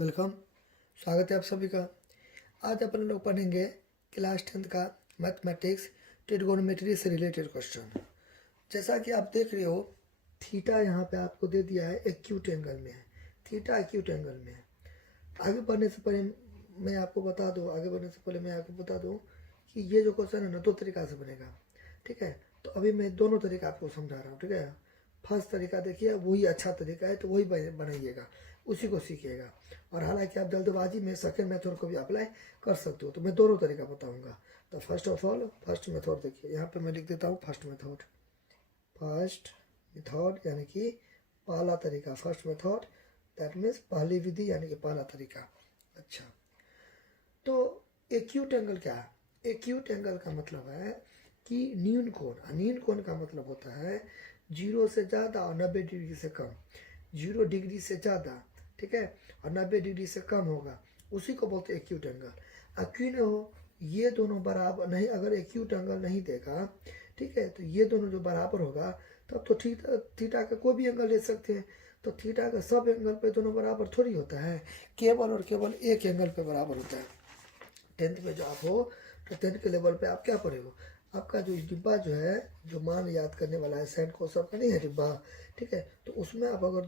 Welcome. स्वागत है आप सभी का। आज अपन लोग पढ़ेंगे क्लास 10th का मैथमेटिक्स ट्रिगोनोमेट्री से रिलेटेड क्वेश्चन। जैसा कि आप देख रहे हो, थीटा यहाँ पे आपको दे दिया है, एक्यूट एंगल में है। थीटा एक्यूट एंगल में है। आगे बढ़ने से पहले मैं आपको बता दूँ कि ये जो क्वेश्चन है ना, दो तरीका से बनेगा। ठीक है, तो अभी मैं दोनों तरीका आपको समझा रहा हूँ। ठीक है, फर्स्ट तरीका देखिए, वही अच्छा तरीका है, तो वही बनाइएगा, उसी को सीखिएगा। और हालांकि आप जल्दबाजी में सेकेंड मेथड को भी अप्लाई कर सकते हो, तो मैं दोनों तरीका बताऊंगा। तो first of all first method देखिए, यहाँ पे मैं लिख देता हूँ फर्स्ट मेथड यानी कि पहला तरीका। फर्स्ट मेथड दैट मीन्स पहली विधि यानी कि पहला तरीका। अच्छा, तो एक्यूट एंगल क्या है? एक्यूट एंगल का मतलब है कि न्यून कोण। न्यून कोण का मतलब होता है 0 से ज़्यादा और 90 डिग्री से कम। 0 डिग्री से ज़्यादा, ठीक है, और 90 डिग्री से कम होगा, उसी को बोलते हैं एक्यूट एंगल। क्यों न हो, ये दोनों बराबर नहीं, अगर एक्यूट एंगल नहीं देगा, ठीक है, तो ये दोनों जो बराबर होगा, तब तो थीटा का कोई भी एंगल ले सकते हैं। तो थीटा का सब एंगल पे दोनों बराबर थोड़ी होता है, केवल और केवल एक एंगल पे बराबर होता है। 10th में जो आप हो, तो 10th के लेवल पे आप क्या पढ़े हो? आपका जो डिब्बा जो है, जो मान याद करने वाला है, साइन को सब का नहीं है डिब्बा, ठीक है, तो उसमें आप अगर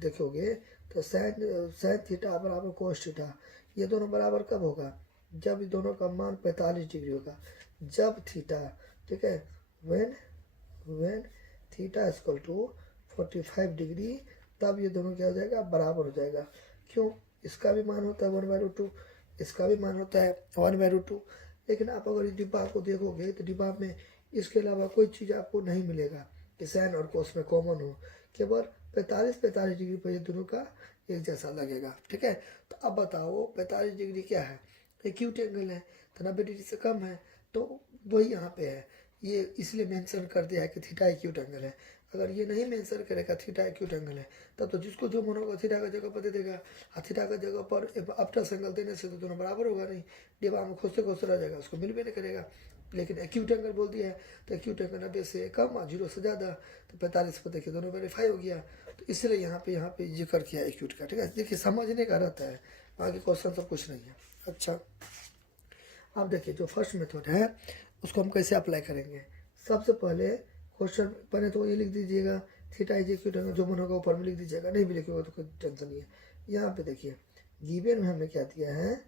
देखोगे तो साइन थीटा बराबर कोस थीटा, ये दोनों बराबर कब होगा? जब दोनों का मान 45 डिग्री होगा। जब थीटा, ठीक है, when theta equal to 45 degree, तब ये दोनों क्या हो जाएगा? बराबर हो जाएगा। क्यों? इसका भी मान होता है 1/√2, इसका भी मान होता है 1/√2। लेकिन आप अगर इस डिब्बा को देखोगे तो डिब्बा में इसके अलावा कोई चीज़ आपको नहीं मिलेगा कि साइन और कोस में कॉमन हो। केवल 45 डिग्री पर ये दोनों का एक जैसा लगेगा। ठीक है, तो अब बताओ 45 डिग्री क्या है? एक्यूट एंगल है, तो 90 डिग्री से कम है, तो वही यहाँ पे है। ये इसलिए मेंशन कर दिया है कि थीटा एक्यूट एंगल है। अगर ये नहीं मेंशन करेगा थीटा एक्यूट एंगल है, तब तो जिसको जो मन होगा थीटा का जगह पर दे देगा। थीटा का जगह पर अपटस एंगल देने से तो दोनों बराबर होगा नहीं, डिब्बा में खोजते खोजते रह जाएगा, उसको मिल भी नहीं करेगा। लेकिन एक्यूट एंगल बोल दिया है, तो एक्यूट एंगल 90 से कम और 0 से ज़्यादा, तो 45 पर देखिए दोनों वेरीफाई हो गया। तो इसलिए यहाँ पे जिक्र किया एक्यूट का। ठीक है, देखिए समझने का रहता है, बाकी क्वेश्चन सब कुछ नहीं है। अच्छा, अब देखिए जो फर्स्ट मेथड है उसको हम कैसे अप्लाई करेंगे। सबसे पहले क्वेश्चन पहले तो ये लिख दीजिएगा, थीटा इज एक्यूट एंगल, जो मन होगा ऊपर में लिख दीजिएगा, नहीं भी लिखिएगा तो कोई टेंशन नहीं है। यहाँ पे देखिए गिवन में हमें क्या दिया है,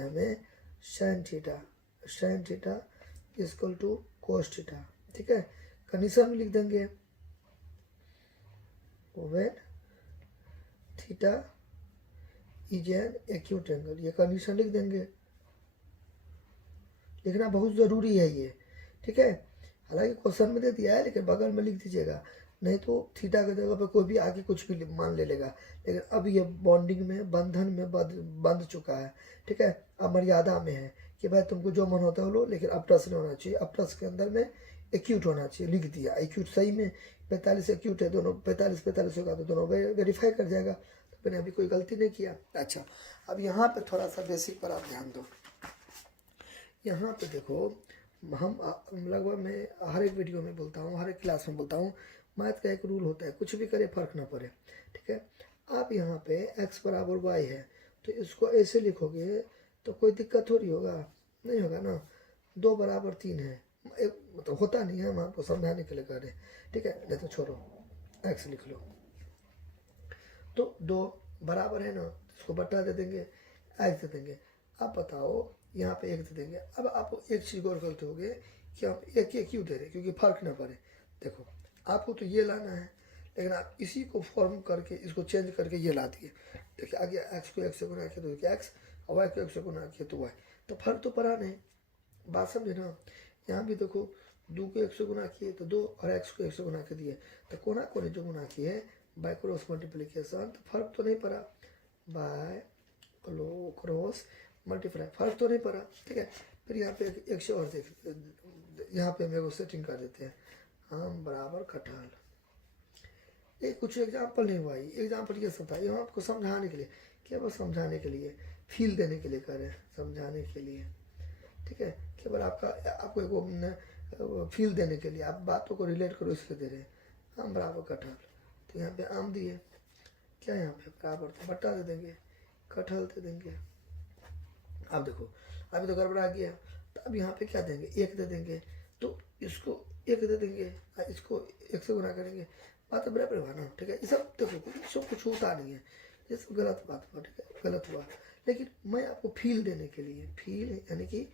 हमें sine theta equal to cos theta. ठीक है, कंडीशन में लिख देंगे when theta is an acute angle, ये कंडीशन लिख देंगे। लिखना बहुत ज़रूरी है ये। ठीक है, हालांकि क्वेश्चन में दे दिया है, लेकिन बगल में लिख दीजिएगा, नहीं तो थीटा की जगह पे कोई भी आगे कुछ भी मान ले लेगा। लेकिन अब ये बॉन्डिंग में, बंधन में बंध चुका है। ठीक है, अब मर्यादा में है कि भाई तुमको जो मन होता है लो, लेकिन अपटस नहीं होना चाहिए। अपटस के अंदर में एक्यूट होना चाहिए, लिख दिया एक्यूट। सही में 45 एक्यूट है, दोनों 45 होगा तो दोनों वेरीफाई कर जाएगा। तो मैंने अभी कोई गलती नहीं किया। अच्छा, अब यहाँ पे थोड़ा सा बेसिक पर आप ध्यान दो। यहाँ पे देखो, हम लगभग मैं हर एक वीडियो में बोलता हूँ, हर एक क्लास में बोलता हूँ, मैथ का एक रूल होता है, कुछ भी करे फर्क ना पड़े। ठीक है, आप यहाँ पे x बराबर y है, तो इसको ऐसे लिखोगे तो कोई दिक्कत थोड़ी होगा, नहीं होगा ना। 2 बराबर 3 है, एक मतलब होता नहीं है, हम आपको समझाने के लिए कर रहे हैं। ठीक है, नहीं तो छोड़ो, x लिख लो। तो 2 बराबर है ना, इसको बटा दे देंगे, x दे देंगे। अब बताओ यहाँ पे 1 दे देंगे। अब आप एक चीज़ गौर करते होगे कि हम 1 क्यों दे रहे हैं, क्योंकि फर्क ना पड़े। देखो, आपको तो ये लाना है, लेकिन आप इसी को फॉर्म करके, इसको चेंज करके ये ला दिए। देखिए आगे x को 1 से गुना किया तो x, और y को 1 से गुना किया तो y, तो फर्क तो पड़ा नहीं। बात समझे ना। यहाँ भी देखो, 2 को 1 से गुना किए तो 2, और x को 1 से गुना के दिए, तो कोना कोने जो गुना किए बाय क्रॉस मल्टीप्लीकेशन, तो फर्क तो नहीं पड़ा। बाय क्रॉस मल्टीप्लाई, फर्क तो नहीं पड़ा। ठीक है, फिर यहाँ पे एक से और देख, यहाँ पे मेरे को सेटिंग कर देते हैं, आम बराबर कटहल। ये कुछ एग्जाम्पल नहीं हुआ, एग्जाम्पल ये सब था, ये आपको समझाने के लिए, केवल समझाने के लिए, फील देने के लिए करें, समझाने के लिए। ठीक है, केवल आपको एक फील देने के लिए, आप बातों को रिलेट करो इसलिए दे रहे हैं। आम बराबर कटहल, तो यहाँ पे आम दिए, क्या यहाँ पे बराबर तो बट्टा दे देंगे, कटहल दे देंगे। अब देखो अभी तो गड़बड़ा गया, तो अब यहाँ पे क्या देंगे, एक दे देंगे, तो इसको एक दे देंगे, इसको एक से गुना करेंगे, बात बराबर हुआ ना। ठीक है, ये सब देखो सब कुछ होता नहीं है, ये सब गलत बात हुआ। ठीक है, गलत हुआ, लेकिन मैं आपको फील देने के लिए, फील यानी कि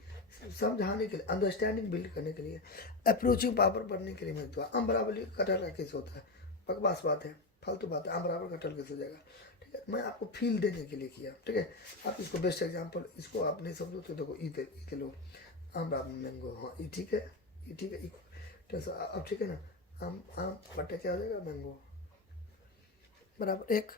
समझाने के लिए, अंडरस्टैंडिंग बिल्ड करने के लिए, अप्रोचिंग पावर बढ़ने के लिए मैं दुआ। आम बराबर कटहल का कैसे होता है, बकवास बात है, फालतू बात है, आम बराबर कटहल कैसे हो जाएगा। ठीक है, मैं आपको फील देने के लिए किया। ठीक है, आप इसको बेस्ट एग्जांपल, इसको आप नहीं समझो तो देखो ई के लो, आम बराबर मैंगो, हाँ ये ठीक है, ये ठीक है, तो अब ठीक है ना, आम आम बट्टा क्या हो जाएगा, मैंगो बराबर एक,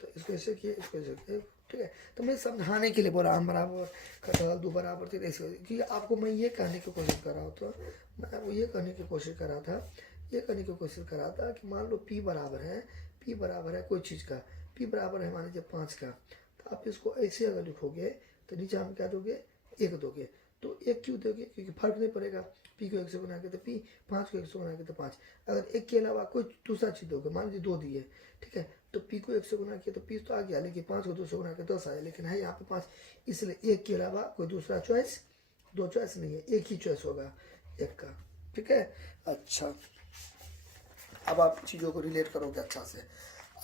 तो इसको ऐसे किए, इसको ऐसे किए। ठीक है, तो मैं समझाने के लिए बोला आम बराबर कटहल दो बराबर थे ऐसे, कि आपको मैं ये कहने की कोशिश कर रहा था, मैं वो ये कहने की कोशिश कर रहा था, ये करने की कोशिश कर रहा था कि मान लो P बराबर है, P बराबर है कोई चीज़ का, P बराबर है मान लीजिए 5 का, तो आप इसको ऐसे अगर लिखोगे तो नीचे हम क्या दोगे, एक दोगे। तो एक क्यों दोगे, क्योंकि फर्क नहीं पड़ेगा, P को 1 से गुना के तो P, 5 को 1 से गुना के तो 5। अगर एक के अलावा कोई दूसरा चीज़ दोगे, मान लीजिए 2 दिए, ठीक है, तो P को 1 से गुना किया तो P तो आ गया, लेकिन 5 को 2 से गुना के 10 आया, लेकिन है यहाँ पे 5, इसलिए एक के अलावा कोई दूसरा चॉइस, दो चॉइस नहीं है, एक ही चॉइस होगा एक का। ठीक है, अच्छा अब आप चीज़ों को रिलेट करोगे अच्छा से।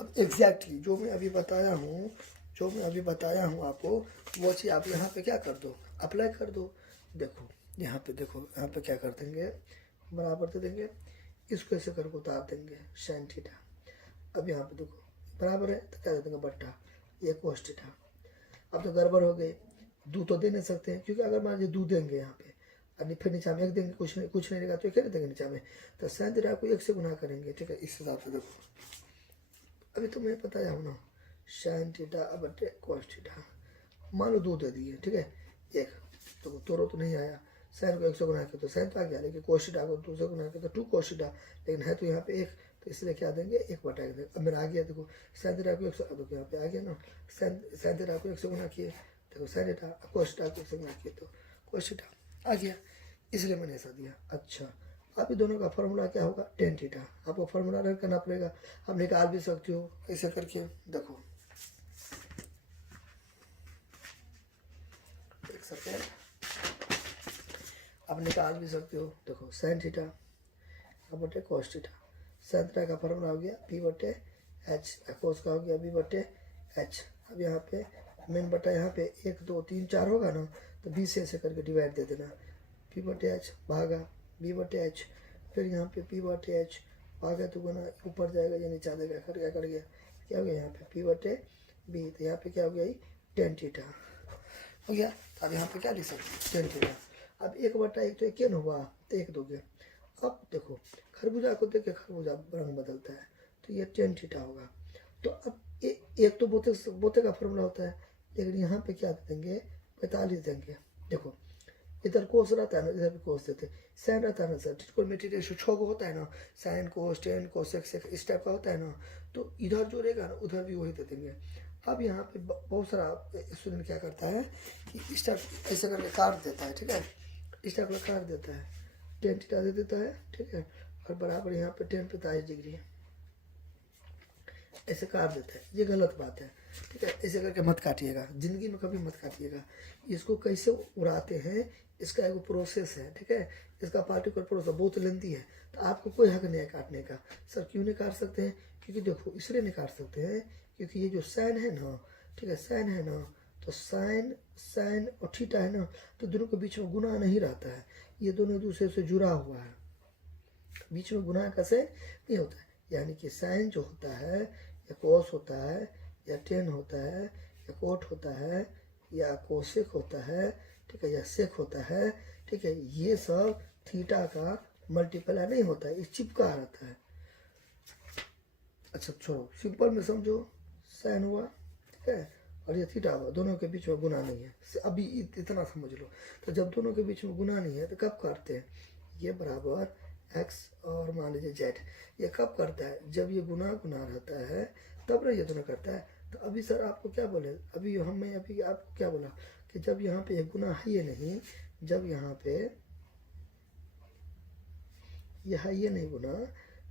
अब एग्जैक्टली जो मैं अभी बताया हूँ, जो मैं अभी बताया हूँ आपको, वो चीज़ आप यहाँ पे क्या कर दो, अप्लाई कर दो। देखो यहाँ पे, देखो यहाँ पे क्या कर देंगे, बराबर दे देंगे, इसको ऐसे करके उतार देंगे साइन थीटा। अब यहाँ पे देखो बराबर है तो क्या दे देंगे, बट्टा, ये कोस थीटा। अब तो गड़बड़ हो गई, दो तो दे नहीं सकते हैं, क्योंकि अगर मान लीजिए दो देंगे यहाँ पे और फिर नीचा में एक देंगे, कुछ नहीं रहेगा तो क्या देंगे नीचा में, तो साइन थीटा को 1 से गुना करेंगे। ठीक है, इस हिसाब से देखो अभी तो मैं बताया हूँ ना, साइन थीटा अब कोस थीटा, मान लो 2 दे दिए, ठीक है, एक तो तोड़ो तो नहीं आया, साइन को 1 से गुना किया तो साइन तो आ गया, लेकिन कोस थीटा को 2 से गुना किया तो 2 कोस थीटा, लेकिन है तो यहाँ पे 1, तो इसलिए क्या देंगे, 1 बटा 1 देंगे। अब मेरा आ गया, देखो साइन थीटा को 1 से, देखो यहाँ पे आ गया ना, साइन थीटा को 1 से गुना किए, देखो साइन थीटा, कोस थीटा को 1 से गुना किए तो कोस थीटा आ गया, इसलिए मैंने ऐसा दिया। अच्छा आप दोनों का फॉर्मूला क्या होगा, टेन थीटा, आपको फॉर्मूला रन करना पड़ेगा, आप निकाल भी सकते हो ऐसे करके। देखो एक सेकेंड, आप निकाल भी सकते हो। देखो साइन थीटा बटे कोस थीटा, साइन थीटा का फॉर्मूला हो गया P बटे H, कोस का हो गया B बटे H। अब यहाँ पे मेन बटा, यहाँ पे 1 2 3 4 होगा ना, तो 20 से ऐसे करके डिवाइड दे देना, P बटे H भागा B बटे H, फिर यहाँ पे P बटे H भागा तो गुना, ऊपर जाएगा या नीचे आ जाएगा, कर गया, क्या हो गया यहाँ पे P बटे B, तो यहाँ पे क्या हो गया, टेन थीटा हो गया। तो अब यहाँ पे क्या लिख सकते, टेन थीटा। अब 1 बटा 1 तो 1 हुआ, तो 1 दोगे। अब देखो खरबूजा को देख के खरबूजा रंग बदलता है, तो ये टेन थीटा होगा। तो अब एक तो बोते का फॉर्मूला होता है, लेकिन यहाँ पे क्या देंगे, 45 देंगे। देखो इधर कोस रहता है ना, इधर भी कोस देते, साइन रहता है ना सर, ट्रिग्नोमेट्री रेशियो 6 को होता है ना, साइन कोस टेन कोस सेक इस टाइप का होता है ना, तो इधर जो रहेगा ना उधर भी वही दे देंगे। अब यहाँ पे बहुत सारा स्टूडेंट क्या करता है कि इस टाइप ऐसे करके काट देता है, ठीक है, इस टाइप का काट देता है, टेन थीटा दे देता है, ठीक है, और बराबर यहाँ पे 10 45 डिग्री ऐसे काट देता है, ये गलत बात है। ठीक है, ऐसे करके मत काटिएगा, जिंदगी में कभी मत काटिएगा। इसको कैसे उड़ाते हैं, इसका एक प्रोसेस है, ठीक है, इसका पार्टिकुलर प्रोसेस बहुत लेंथी है, तो आपको कोई हक नहीं है काटने का। सर क्यों नहीं काट सकते हैं, क्योंकि देखो इसलिए नहीं काट सकते हैं, क्योंकि ये जो साइन है ना, ठीक है, साइन है ना, तो साइन साइन और थीटा है ना, तो दोनों के बीच में गुना नहीं रहता है, ये दोनों एक दूसरे से जुड़ा हुआ है, बीच में गुना कैसे नहीं होता है। यानी कि साइन जो होता है, या कोस होता है, या टेन होता है, या कोट होता है, या कोसेक होता है, ठीक है, या सेक होता है, ठीक है, ये सब थीटा का मल्टीप्लाई नहीं होता है, ये चिपका रहता है। अच्छा छोड़ो, सिंपल में समझो, साइन हुआ, ठीक है, और ये थीटा हुआ, दोनों के बीच में गुना नहीं है, अभी इतना समझ लो। तो जब दोनों के बीच में गुना नहीं है तो कब काटते हैं, ये बराबर x और मान लीजिए z, ये कब करता है, जब ये गुना गुना रहता है तब ना ये दोनों करता है। तो अभी सर आपको क्या बोले, अभी हमें अभी आपको क्या बोला कि जब यहाँ पे ये गुना है ये नहीं, जब यहाँ पे ये है ये नहीं गुना,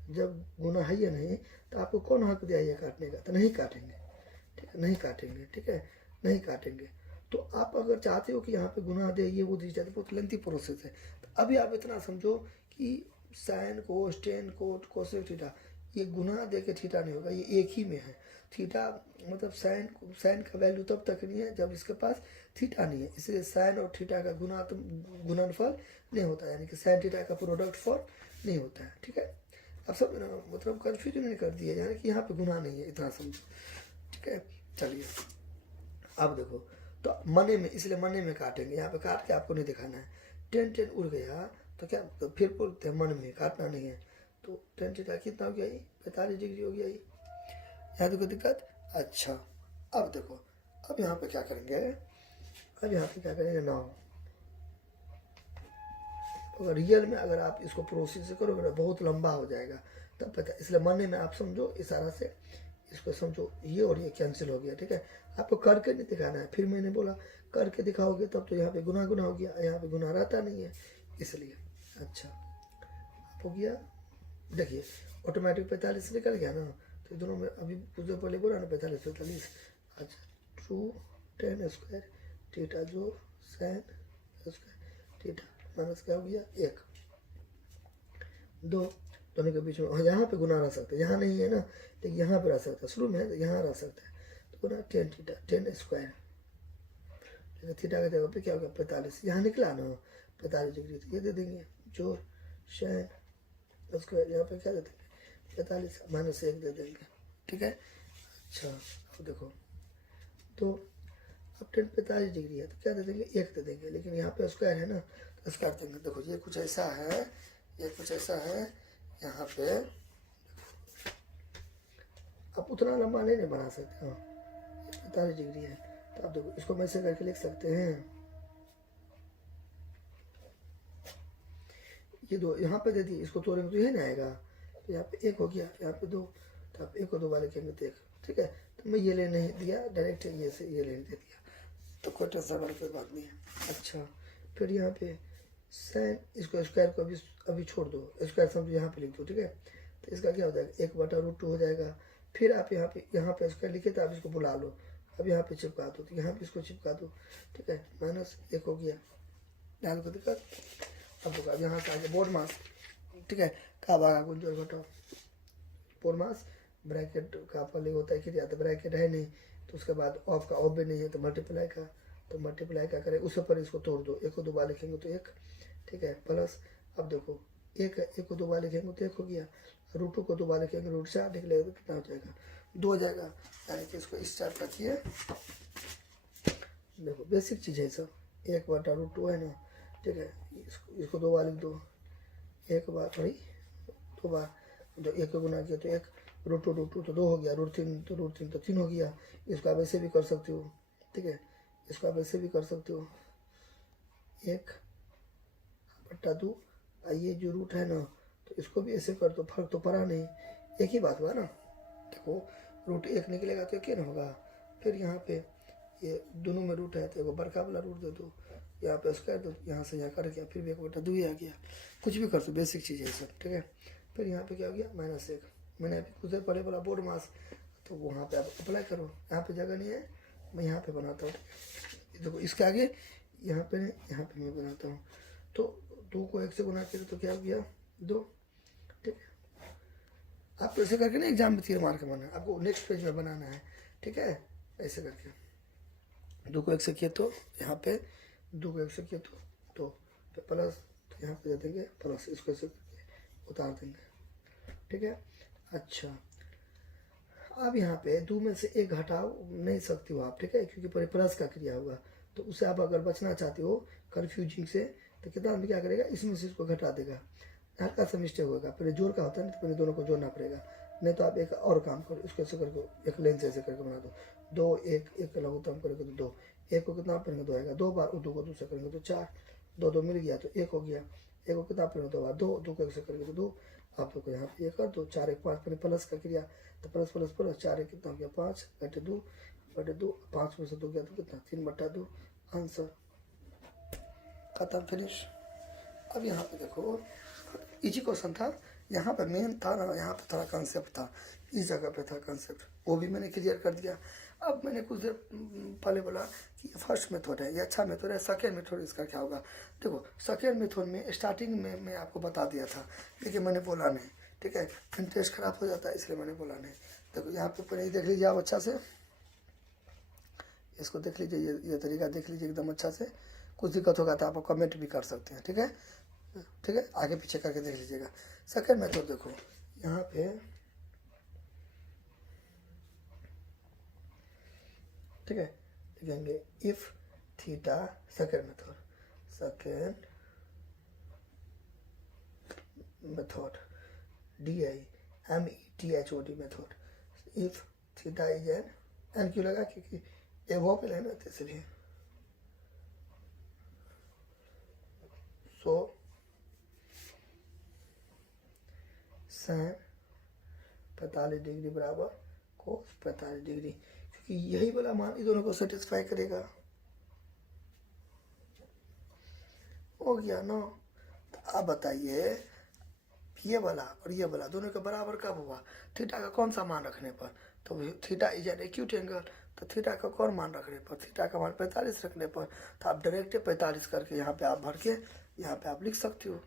जब गुना है ये नहीं, तो आपको कौन हक दिया ये काटने का, तो नहीं काटेंगे। नहीं काटेंगे, ठीक है, नहीं काटेंगे। तो आप अगर चाहते हो कि यहाँ पे गुना दे ये वो दी जाती, बहुत लेंथी प्रोसेस है। तो अभी आप इतना समझो कि sine cos ten coat cosec theta, ये गुना दे के थीटा नहीं होगा, ये एक ही में है। थीटा मतलब साइन का वैल्यू तब तक नहीं है जब इसके पास थीटा नहीं है, इसलिए साइन और थीटा का गुणनफल नहीं होता, यानी कि साइन थीटा का प्रोडक्ट फॉर्म नहीं होता है, ठीक है। अब सब मतलब कन्फ्यूजन नहीं कर दिया, यानी कि यहाँ पे गुना नहीं है, इतना समझो, ठीक है। चलिए अब देखो, तो मने में, इसलिए मने में काटेंगे, यहाँ पे काट के आपको नहीं दिखाना है। टेन टेन उड़ गया तो क्या, तो फिर बोलते हैं मन में, काटना नहीं है। तो टेन थीटा कितना हो गया, 45 डिग्री हो गया, यहाँ देखो दिक्कत। अच्छा अब देखो, अब यहाँ पे क्या करेंगे, अब यहाँ पे क्या करेंगे ना, अगर रियल में अगर आप इसको प्रोसेस करोगे ना बहुत लंबा हो जाएगा, तब पता, इसलिए मने में आप समझो इशारा से इसको समझो, ये और ये कैंसिल हो गया, ठीक है। आपको करके नहीं दिखाना है, फिर मैंने बोला करके दिखाओगे तब तो यहाँ पे गुना गुना हो गया, यहाँ पे गुना रहता नहीं है, इसलिए। अच्छा हो गया, देखिए ऑटोमेटिक 45 निकल गया ना, तो दोनों में अभी कुछ देर पहले बोला ना 45 45। अच्छा टू टेन स्क्वायर थीटा जो साइन स्क्वायर थीटा माइनस क्या हो गया, एक दो, दोनों के बीच में यहाँ पे गुना रह सकता है, यहाँ नहीं है ना, लेकिन यहाँ पे रह सकता है, शुरू में है तो यहाँ रह सकता है, तो गुना टेन थीटा टेन स्क्वायर, थीटा का जगह पे क्या हो गया 45, यहाँ निकला ना 45 डिग्री, तो ये दे देंगे जोर साइन स्क्वायर, यहाँ पे क्या दे देंगे 45 माइनस एक दे देंगे, ठीक है। अच्छा अब देखो, तो अब टेन 45 डिग्री है तो क्या दे देंगे, एक दे देंगे, लेकिन यहाँ पे स्क्वायर है ना तो स्क्वायर देंगे। देखो ये कुछ ऐसा है, ये कुछ ऐसा है, यहाँ पे आप उतना लंबा नहीं बना सकते हो, 45 डिग्री है, तो आप देखो इसको मैं से करके लिख सकते हैं, ये दो यहाँ पे दे दिए, इसको तोड़ेंगे तो ये नहीं आएगा, तो यहाँ पे एक हो गया, यहाँ पे दो, तो आप एक को दो वाले लिखेंगे तो एक, ठीक है। तो मैं ये लेने नहीं दिया, डायरेक्ट ये से ये लेने दे दिया, तो कोई टेंशन वाली कोई बात नहीं है। अच्छा फिर यहाँ पे साइन, इसको स्क्वायर को अभी छोड़ दो, स्क्वायर समझो यहाँ पे लिख दो, ठीक है। तो इसका क्या हो जाएगा 1/√2 हो जाएगा। फिर आप यहाँ पे स्क्वायर लिखे तो आप इसको बुला लो, अब यहाँ पे चिपका दो, तो यहाँ पे इसको चिपका दो, ठीक है, माइनस एक हो गया, ध्यान को दिक्कत। अब होगा यहाँ से आगे बोर्ड मास, ठीक है, का भागा गुंजर घटाओ, बोर्ड मास ब्रैकेट का पहले होता है कि या तो ब्रैकेट है नहीं, तो उसके बाद ऑफ का ऑफ भी नहीं है, तो मल्टीप्लाई का, तो मल्टीप्लाई का करें उसके पर इसको तोड़ दो, एक को दो बार लिखेंगे तो एक, ठीक है, प्लस अब देखो एक को दो बार लिखेंगे तो एक हो गया, √2 को दो बार लिखेंगे √4 निकलेगा तो कितना हो जाएगा 2 हो जाएगा, यानी कि इसको इस टाइप रखिए। देखो बेसिक चीज़ है सब, 1/√2 है ना, ठीक है, इसको दो बार लिख दो, एक बार भाई दो बार, तो एक को गुना किया तो एक, √2 तो 2 हो गया, √3 तो 3 हो गया। इसको आप ऐसे भी कर सकते हो, ठीक है, इसको आप ऐसे भी कर सकते हो, 1/2, ये जो रूट है ना तो इसको भी ऐसे कर दो, फर्क तो पड़ा नहीं, एक ही बात हुआ ना। देखो √1 निकलेगा तो एक ही ना होगा, फिर यहाँ पे ये दोनों में रूट है तो एक बड़का वाला रूट दे दो, यहाँ पे स्क्वायर दो, यहाँ से यहाँ कट गया, फिर भी 1/2 ही आ गया, कुछ भी कर दो, बेसिक चीज़ है सब, ठीक है। फिर यहाँ पे क्या हो गया -1, मैंने अभी कुछ देर पहले बोला बोर्ड मास, तो वहाँ पे आप अप्लाई करो, यहाँ पे जगह नहीं है, मैं यहाँ पे बनाता हूँ, देखो इसके आगे यहाँ पे नहीं, यहाँ पे मैं बनाता हूँ, तो 2 को 1 से गुना किया तो क्या हो गया 2, ठीक है। आप ऐसे करके ना एग्जाम में तीर मार के बनाना, आपको नेक्स्ट पेज में बनाना है, ठीक है, ऐसे करके 2 को 1 से किया तो यहाँ पे 2 को 1 से किया तो प्लस, तो यहाँ पे दे देंगे प्लस, इसको ऐसे करके उतार देंगे, ठीक है। अच्छा अब यहाँ पे 2 में से 1 हटाओ नहीं सकती हो आप, ठीक है, क्योंकि पहले प्लस का क्रिया हुआ, तो उससे आप अगर बचना चाहते हो कन्फ्यूजिंग से, तो कितना में क्या करेगा, इसमें से इसको घटा देगा, हल्का सा मिस्टेक होगा, पहले जोड़ का होता है ना, तो पहले दोनों को जोड़ना पड़ेगा, नहीं तो आप एक और काम करो, इसको ऐसे करके एक लाइन से ऐसे करके बना दो, 2 1 का लघुत्तम करेंगे तो 2, 1 को कितना करेंगे 2 आएगा, 2 बार 2 को 2 से करेंगे तो 4, 2 2 मिल गया तो 1 हो गया, 1 को कितना करेंगे 2 बार 2 को 1 से करेंगे तो 2, आप लोग को यहाँ पे 1 कर दो, 4 1 5 पहले प्लस का क्रिया, तो प्लस प्लस प्लस 4 1 कितना हो गया 5 बटे 2 5 में से 2 गया तो कितना 3/2, आंसर खत्म, फिनिश। अब यहाँ पे देखो इजी क्वेश्चन था, यहाँ पे मेन था ना, यहाँ पे थोड़ा कंसेप्ट था, इस जगह पे था कंसेप्ट, वो भी मैंने क्लियर कर दिया। अब मैंने कुछ देर पहले बोला कि ये फर्स्ट मेथड है, ये अच्छा मेथड है। सेकेंड मेथड इसका क्या होगा, देखो सेकेंड मेथड में स्टार्टिंग में मैं आपको बता दिया था, लेकिन मैंने बोला नहीं, ठीक है, इंटरेस्ट खराब हो जाता है इसलिए मैंने बोला नहीं। देखो यहाँ पे पहले देख लीजिए आप अच्छा से, इसको देख लीजिए, ये तरीका देख लीजिए एकदम अच्छा से। कुछ दिक्कत होगा तो आप कमेंट भी कर सकते हैं, ठीक है, ठीक है, आगे पीछे करके देख लीजिएगा। सेकेंड मेथड देखो यहाँ पे, ठीक है, लिखेंगे if theta, second method DIMETHOD method, if theta is N क्यों लगा, क्योंकि एवो पे लेना था इसलिए। सो sin 45 डिग्री बराबर cos 45 डिग्री, क्योंकि यही वाला मान इन दोनों को सेटिस्फाई करेगा। हो गया ना। तो अब बताइए ये वाला और ये वाला दोनों के बराबर कब हुआ, थीटा का कौन सा मान रखने पर, तो theta is an acute angle, तो थीटा का कौन मान रखने पर, थीटा का मान 45 रखने पर। तो आप डायरेक्ट 45 करके यहाँ पे आप भर के यहाँ पे आप लिख सकते हो,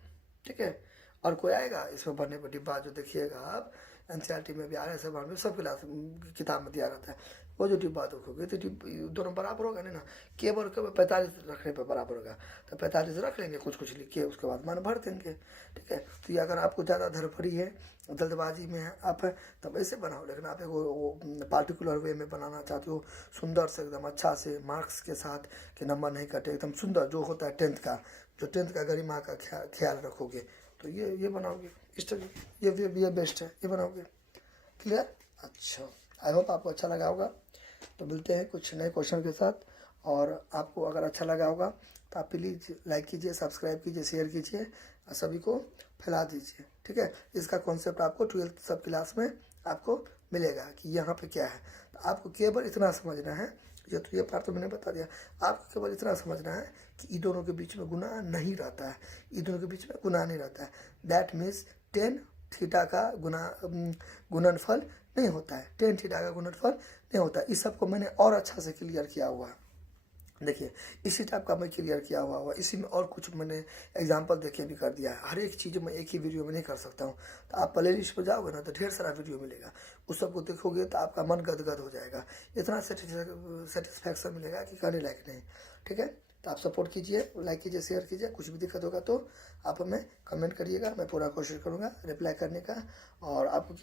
ठीक है। और कोई आएगा इसमें भरने पर डिब्बा, जो देखिएगा आप NCERT में भी RS में सब क्लास किताब में दिया रहता है, वो जो डिब्बा देखोगे तो दोनों बराबर होगा नहीं ना, केवल 45 रखने पर बराबर होगा। तो 45 रख लेंगे कुछ कुछ लिख के, उसके बाद मान भर देंगे, ठीक है। तो ये अगर आपको ज़्यादा धड़पड़ी है, जल्दबाजी में है आप, तब ऐसे बनाओ। लेकिन आप एक पार्टिकुलर वे में बनाना चाहते हो, सुंदर से एकदम अच्छा से मार्क्स के साथ कि नंबर नहीं कटे, एकदम सुंदर जो होता है 10th का, जो 10th का गरिमा का ख्याल रखोगे, तो ये बनाओगे, इस ये बेस्ट है, ये बनाओगे। क्लियर? अच्छा, आई होप आपको अच्छा लगा होगा। तो मिलते हैं कुछ नए क्वेश्चन के साथ, और आपको अगर अच्छा लगा होगा तो आप प्लीज़ लाइक कीजिए, सब्सक्राइब कीजिए, शेयर कीजिए और सभी को फैला दीजिए, ठीक है। इसका कॉन्सेप्ट आपको 12th सब क्लास में आपको मिलेगा कि यहाँ पे क्या है। तो आपको केवल इतना समझना है, ये पार्ट तो मैंने बता दिया, आपको केवल इतना समझना है कि इन दोनों के बीच में गुना नहीं रहता है, इन दोनों के बीच में गुना नहीं रहता है। दैट मीन्स 10 थीटा का गुणनफल नहीं होता है, 10 थीटा का गुणनफल नहीं होता है। इस सबको मैंने और अच्छा से क्लियर किया हुआ है, देखिए इसी टाइप का मैं क्लियर किया हुआ इसी में और कुछ मैंने एग्जांपल देखे भी कर दिया है। हर एक चीज़ मैं एक ही वीडियो में नहीं कर सकता हूँ। तो आप प्ले लिस्ट पर जाओगे ना तो ढेर सारा वीडियो मिलेगा, उस सबको देखोगे तो आपका मन गदगद हो जाएगा, इतना सेटिस्फैक्शन मिलेगा कि कहने लायक नहीं, ठीक है। तो आप सपोर्ट कीजिए, लाइक कीजिए, शेयर कीजिए। कुछ भी दिक्कत होगा तो आप हमें कमेंट करिएगा, मैं पूरा कोशिश करूँगा रिप्लाई करने का। और आपको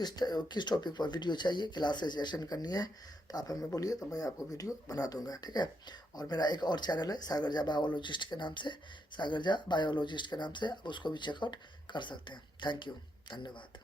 किस टॉपिक पर वीडियो चाहिए, क्लासेस अटेंड करनी है, तो आप हमें बोलिए तो मैं आपको वीडियो बना दूंगा, ठीक है। और मेरा एक और चैनल है सागरजा बायोलॉजिस्ट के नाम से, सागरजा बायोलॉजिस्ट के नाम से, आप उसको भी चेकआउट कर सकते हैं। थैंक यू, धन्यवाद।